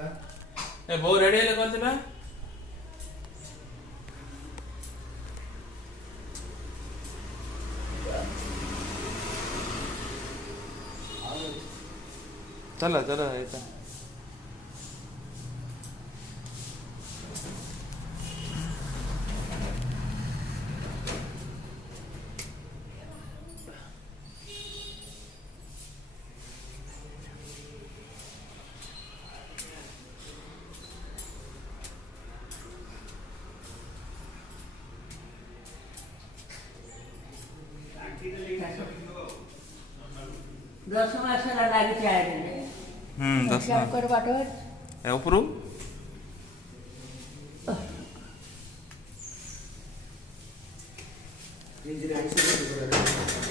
ए बो रेडी है कौन से ना चलो चलो ऐसा दस मास लगी दस कर बाटो उपरू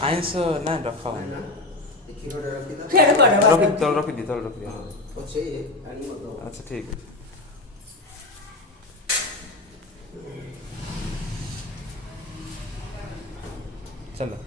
आइंस ना रखा रखी दी अच्छा ठीक है चलो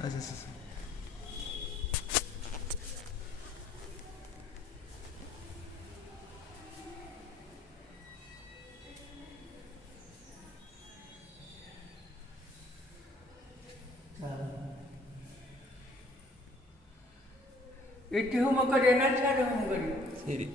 अच्छा इतने हम करे ना सारे हम करी ശരി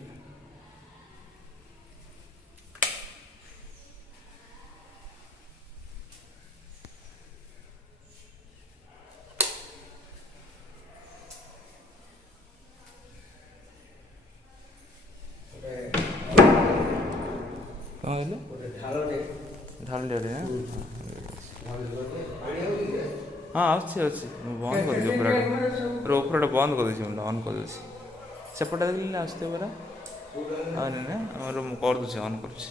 କଣ କହିଲୁ ଢାଳଟେ ନା ହଁ ଅଛି ଅଛି ମୁଁ ବନ୍ଦ କରିଦେବି ଉପରଟା ବନ୍ଦ କରିଦେଇଛି ମୁଁ ଅନ୍ କରିଦେଉଛି ସେପଟେ ଦେଖିଲି ନା ଆସୁଥିବ ପରା ହଁ ନା ଆମର ମୁଁ କରିଦେଉଛି ଅନ୍ କରୁଛି